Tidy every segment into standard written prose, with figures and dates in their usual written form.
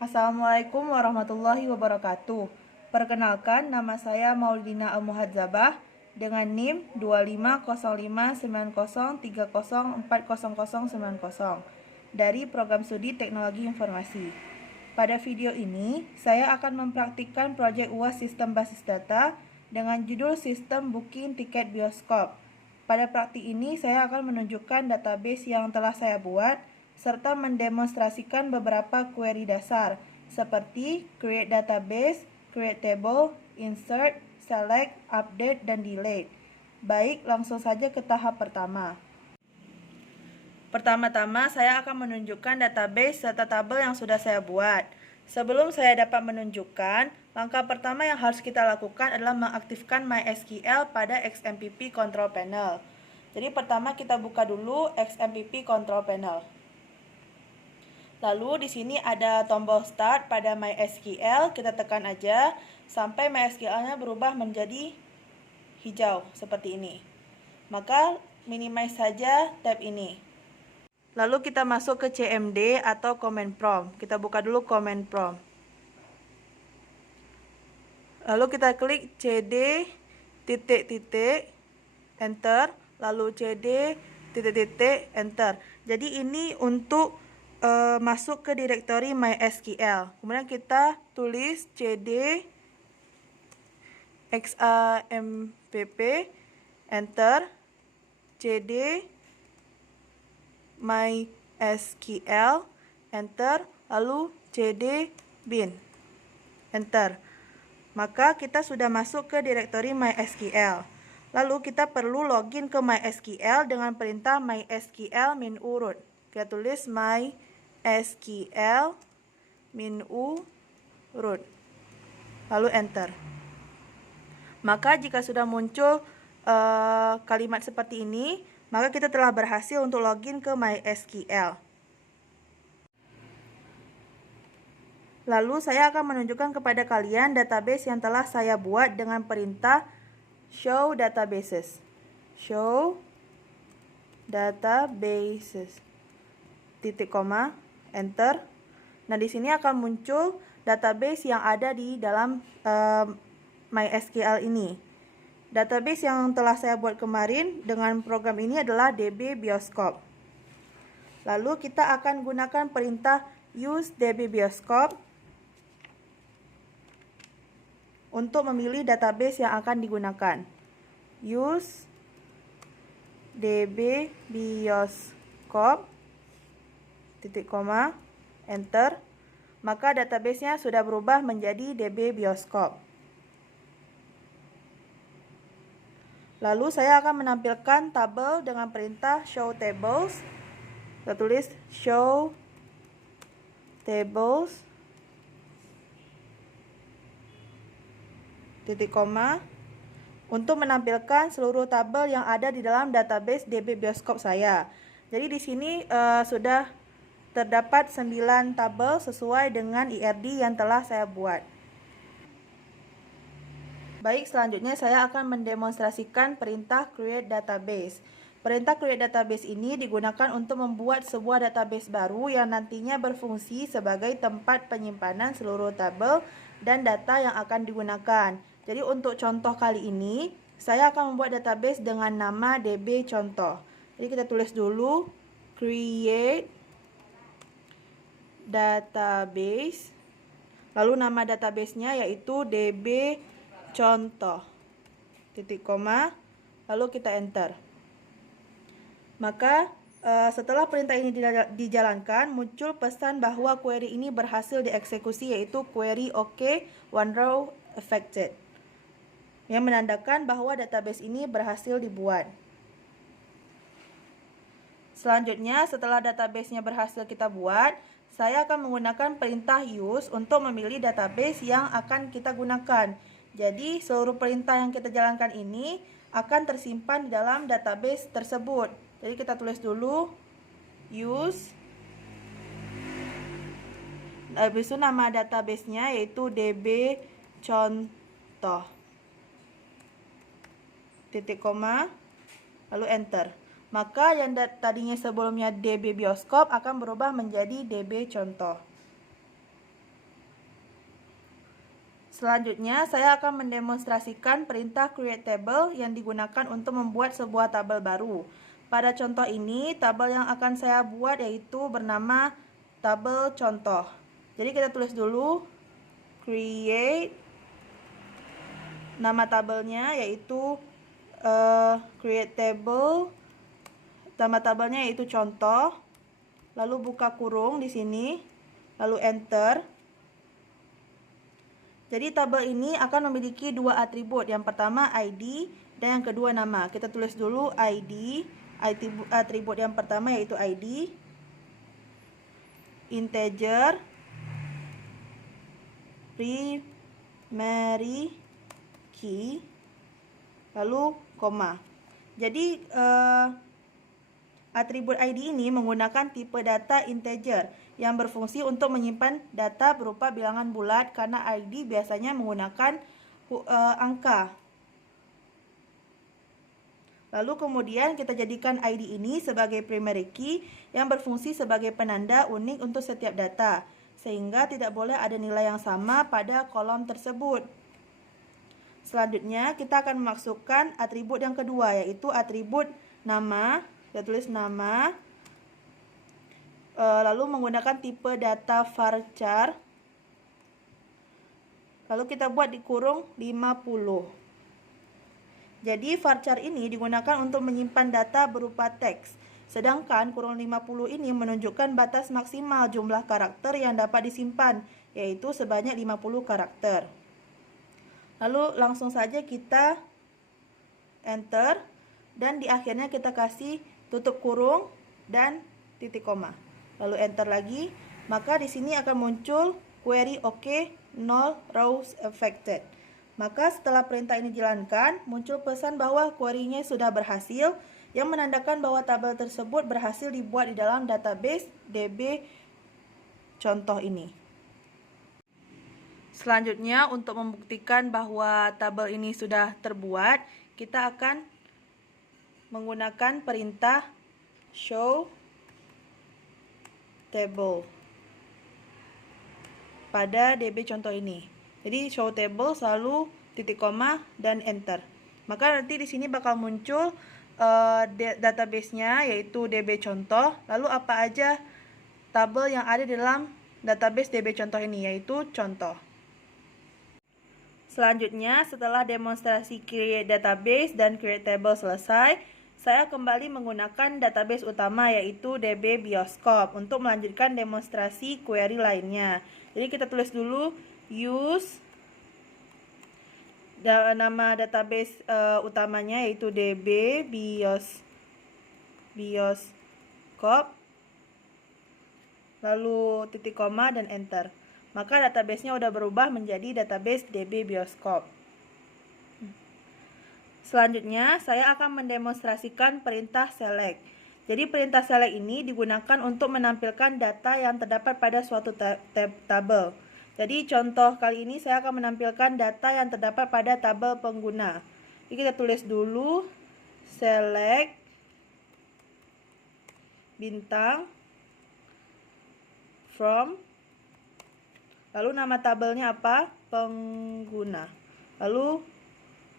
Assalamualaikum warahmatullahi wabarakatuh. Perkenalkan, nama saya Maulidina Al-Muhadzabah dengan NIM 25059030404090 dari Program Studi Teknologi Informasi. Pada video ini, saya akan mempraktikkan proyek UAS Sistem Basis Data dengan judul Sistem Booking Tiket Bioskop. Pada praktik ini, saya akan menunjukkan database yang telah saya buat serta mendemonstrasikan beberapa query dasar seperti create database, create table, insert, select, update, dan delete. Baik, langsung saja ke tahap pertama. Pertama-tama, saya akan menunjukkan database serta tabel yang sudah saya buat. Sebelum saya dapat menunjukkan, langkah pertama yang harus kita lakukan adalah mengaktifkan MySQL pada XMPP Control Panel. Jadi pertama kita buka dulu XMPP Control Panel. Lalu di sini ada tombol Start pada MySQL, kita tekan aja sampai MySQL-nya berubah menjadi hijau seperti ini. Maka minimize saja tab ini. Lalu kita masuk ke CMD atau Command Prompt. Kita buka dulu Command Prompt. Lalu kita klik CD Enter, lalu CD Enter. Jadi ini untuk masuk ke direktori MySQL. Kemudian kita tulis CD XAMPP Enter, CD MySQL Enter, lalu CD bin Enter. Maka kita sudah masuk ke direktori MySQL. Lalu kita perlu login ke MySQL dengan perintah MySQL -u root. Kita tulis MySQL -u root. Lalu enter. Maka jika sudah muncul kalimat seperti ini, maka kita telah berhasil untuk login ke MySQL. Lalu saya akan menunjukkan kepada kalian database yang telah saya buat dengan perintah show databases. Show databases. Titik koma, enter. Nah, di sini akan muncul database yang ada di dalam MySQL ini. Database yang telah saya buat kemarin dengan program ini adalah DB Bioskop. Lalu kita akan gunakan perintah use DB Bioskop untuk memilih database yang akan digunakan. Use DB Bioskop, titik koma, enter. Maka databasenya sudah berubah menjadi DB Bioskop. Lalu saya akan menampilkan tabel dengan perintah show tables. Kita tulis show tables, titik koma, untuk menampilkan seluruh tabel yang ada di dalam database DB Bioskop saya. Jadi di sini sudah terdapat 9 tabel sesuai dengan IRD yang telah saya buat. Baik, selanjutnya saya akan mendemonstrasikan perintah create database. Perintah create database ini digunakan untuk membuat sebuah database baru yang nantinya berfungsi sebagai tempat penyimpanan seluruh tabel dan data yang akan digunakan. Jadi untuk contoh kali ini, saya akan membuat database dengan nama DB contoh. Jadi kita tulis dulu create database, lalu nama databasenya yaitu DB contoh, titik koma, lalu kita enter. Maka setelah perintah ini dijalankan, muncul pesan bahwa query ini berhasil dieksekusi, yaitu query OK, one row affected, yang menandakan bahwa database ini berhasil dibuat. Selanjutnya, setelah databasenya berhasil kita buat, saya akan menggunakan perintah use untuk memilih database yang akan kita gunakan. Jadi, seluruh perintah yang kita jalankan ini akan tersimpan di dalam database tersebut. Jadi, kita tulis dulu use. Habis itu nama databasenya yaitu DB contoh. Titik koma, lalu enter. Maka yang tadinya sebelumnya DB Bioskop akan berubah menjadi DB contoh. Selanjutnya, saya akan mendemonstrasikan perintah create table yang digunakan untuk membuat sebuah tabel baru. Pada contoh ini, tabel yang akan saya buat yaitu bernama tabel contoh. Jadi kita tulis dulu create, nama tabelnya yaitu create table, nama tabelnya yaitu contoh, lalu buka kurung di sini, lalu enter. Jadi tabel ini akan memiliki dua atribut, yang pertama ID dan yang kedua nama. Kita tulis dulu ID, atribut yang pertama yaitu ID, integer, primary key, lalu koma. Jadi atribut ID ini menggunakan tipe data integer yang berfungsi untuk menyimpan data berupa bilangan bulat karena ID biasanya menggunakan angka. Lalu kemudian kita jadikan ID ini sebagai primary key yang berfungsi sebagai penanda unik untuk setiap data, sehingga tidak boleh ada nilai yang sama pada kolom tersebut. Selanjutnya kita akan memasukkan atribut yang kedua, yaitu atribut nama. Kita tulis nama, lalu menggunakan tipe data varchar, lalu kita buat di kurung 50. Jadi varchar ini digunakan untuk menyimpan data berupa teks, sedangkan kurung 50 ini menunjukkan batas maksimal jumlah karakter yang dapat disimpan, yaitu sebanyak 50 karakter. Lalu langsung saja kita enter, dan di akhirnya kita kasih tutup kurung dan titik koma. Lalu enter lagi, maka di sini akan muncul query OK, null rows affected. Maka setelah perintah ini dijalankan, muncul pesan bahwa query-nya sudah berhasil, yang menandakan bahwa tabel tersebut berhasil dibuat di dalam database DB contoh ini. Selanjutnya, untuk membuktikan bahwa tabel ini sudah terbuat, kita akan menggunakan perintah show table pada DB contoh ini. Jadi show table selalu titik koma dan enter. Maka nanti di sini bakal muncul database-nya yaitu DB contoh. Lalu apa aja tabel yang ada di dalam database DB contoh ini, yaitu contoh. Selanjutnya, setelah demonstrasi create database dan create table selesai, saya kembali menggunakan database utama yaitu DB Bioskop untuk melanjutkan demonstrasi query lainnya. Jadi kita tulis dulu use nama database utamanya yaitu DB Bioskop, lalu titik koma dan enter. Maka database-nya udah berubah menjadi database DB Bioskop. Selanjutnya, saya akan mendemonstrasikan perintah select. Jadi perintah select ini digunakan untuk menampilkan data yang terdapat pada suatu tabel. Jadi contoh kali ini saya akan menampilkan data yang terdapat pada tabel pengguna. Jadi kita tulis dulu select bintang from, lalu nama tabelnya apa? Pengguna. Lalu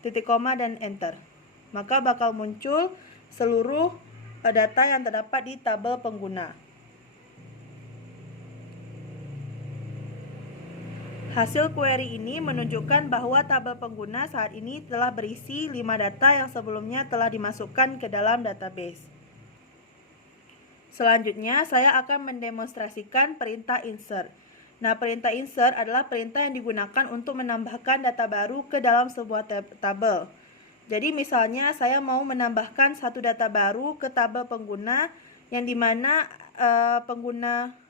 titik koma dan enter. Maka bakal muncul seluruh data yang terdapat di tabel pengguna. Hasil query ini menunjukkan bahwa tabel pengguna saat ini telah berisi 5 data yang sebelumnya telah dimasukkan ke dalam database. Selanjutnya, saya akan mendemonstrasikan perintah insert. Nah, perintah insert adalah perintah yang digunakan untuk menambahkan data baru ke dalam sebuah tabel. Jadi misalnya saya mau menambahkan satu data baru ke tabel pengguna, yang dimana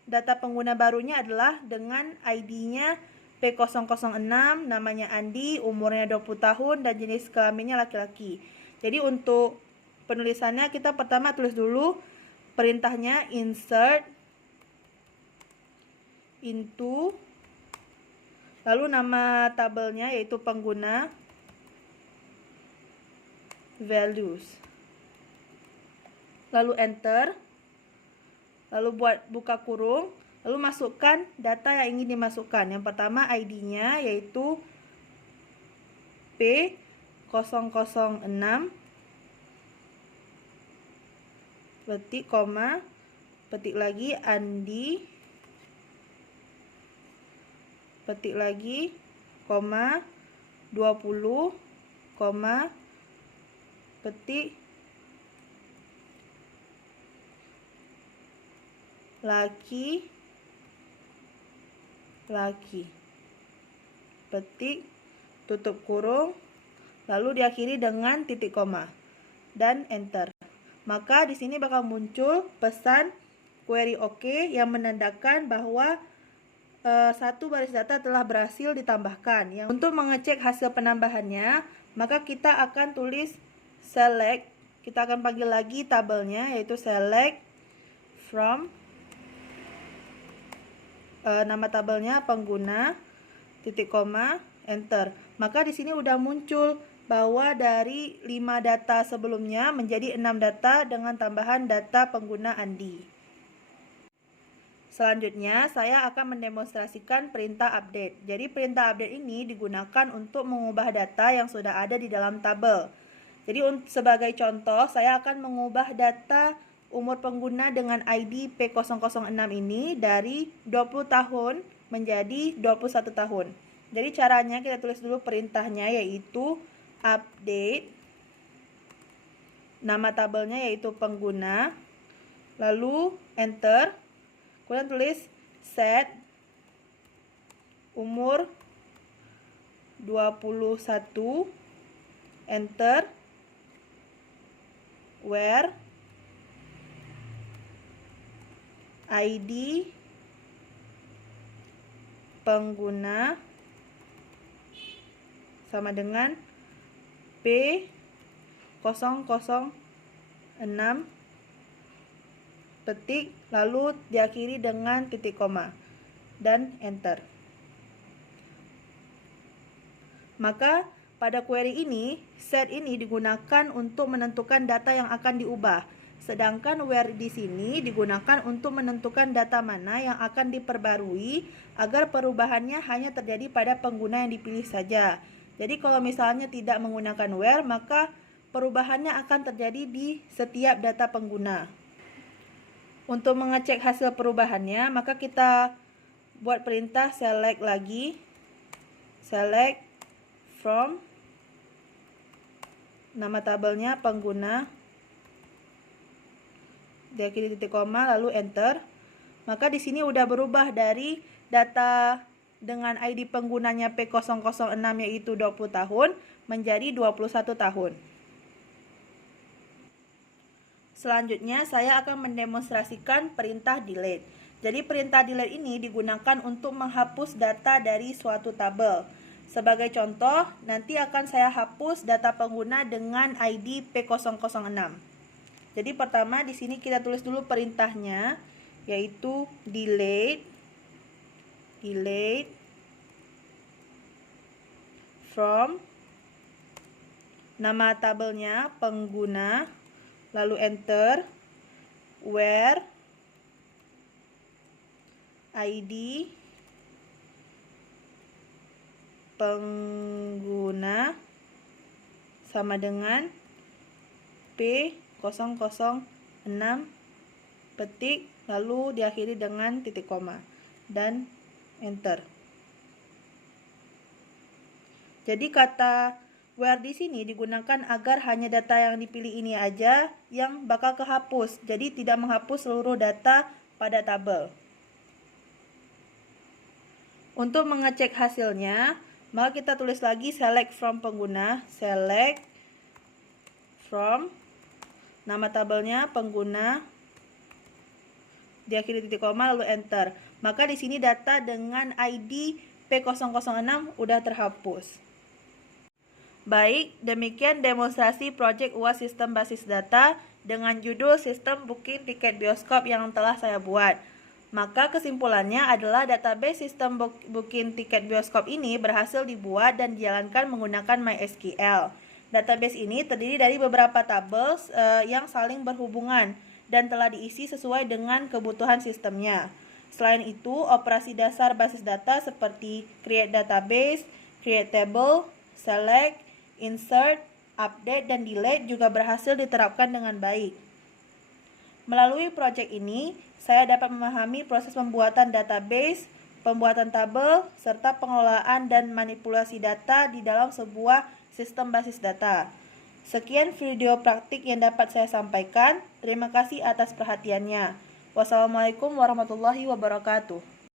data pengguna barunya adalah dengan ID-nya P006, namanya Andi, umurnya 20 tahun, dan jenis kelaminnya laki-laki. Jadi untuk penulisannya kita pertama tulis dulu perintahnya insert into, lalu nama tabelnya yaitu pengguna, values, lalu enter, lalu buka kurung, lalu masukkan data yang ingin dimasukkan. Yang pertama ID-nya yaitu P006 petik koma, petik lagi Andi, petik lagi koma 20 koma, petik laki, petik, tutup kurung, lalu diakhiri dengan titik koma, dan enter. Maka di sini bakal muncul pesan query OK yang menandakan bahwa satu baris data telah berhasil ditambahkan. Untuk mengecek hasil penambahannya, maka kita akan tulis select, kita akan panggil lagi tabelnya, yaitu select from, nama tabelnya pengguna, titik koma, enter. Maka di sini udah muncul bahwa dari 5 data sebelumnya menjadi 6 data dengan tambahan data pengguna Andi. Selanjutnya, saya akan mendemonstrasikan perintah update. Jadi, perintah update ini digunakan untuk mengubah data yang sudah ada di dalam tabel. Jadi, sebagai contoh, saya akan mengubah data umur pengguna dengan ID P006 ini dari 20 tahun menjadi 21 tahun. Jadi, caranya kita tulis dulu perintahnya, yaitu update, nama tabelnya yaitu pengguna, lalu enter. Kemudian tulis set umur 21, enter, where ID pengguna sama dengan P006 petik, lalu diakhiri dengan titik koma, dan enter. Maka pada query ini, set ini digunakan untuk menentukan data yang akan diubah, sedangkan where di sini digunakan untuk menentukan data mana yang akan diperbarui agar perubahannya hanya terjadi pada pengguna yang dipilih saja. Jadi kalau misalnya tidak menggunakan where, maka perubahannya akan terjadi di setiap data pengguna. Untuk mengecek hasil perubahannya, maka kita buat perintah select lagi, select from, nama tabelnya pengguna, diakhiri titik koma, lalu enter. Maka di sini udah berubah dari data dengan ID penggunanya P006 yaitu 20 tahun menjadi 21 tahun. Selanjutnya saya akan mendemonstrasikan perintah delete. Jadi perintah delete ini digunakan untuk menghapus data dari suatu tabel. Sebagai contoh, nanti akan saya hapus data pengguna dengan ID P006. Jadi pertama di sini kita tulis dulu perintahnya, yaitu delete from, nama tabelnya pengguna, lalu enter, where ID pengguna sama dengan P006 petik, lalu diakhiri dengan titik koma, dan enter. Jadi kata where di sini digunakan agar hanya data yang dipilih ini aja yang bakal kehapus. Jadi tidak menghapus seluruh data pada tabel. Untuk mengecek hasilnya, maka kita tulis lagi select from pengguna, select from, nama tabelnya pengguna, diakhiri titik koma, lalu enter. Maka di sini data dengan ID P006 udah terhapus. Baik, demikian demonstrasi proyek UAS Sistem Basis Data dengan judul Sistem Booking Tiket Bioskop yang telah saya buat. Maka kesimpulannya adalah database sistem booking tiket bioskop ini berhasil dibuat dan dijalankan menggunakan MySQL. Database ini terdiri dari beberapa tabel yang saling berhubungan dan telah diisi sesuai dengan kebutuhan sistemnya. Selain itu, operasi dasar basis data seperti create database, create table, select, insert, update, dan delete juga berhasil diterapkan dengan baik. Melalui proyek ini, saya dapat memahami proses pembuatan database, pembuatan tabel, serta pengelolaan dan manipulasi data di dalam sebuah sistem basis data. Sekian video praktik yang dapat saya sampaikan. Terima kasih atas perhatiannya. Wassalamualaikum warahmatullahi wabarakatuh.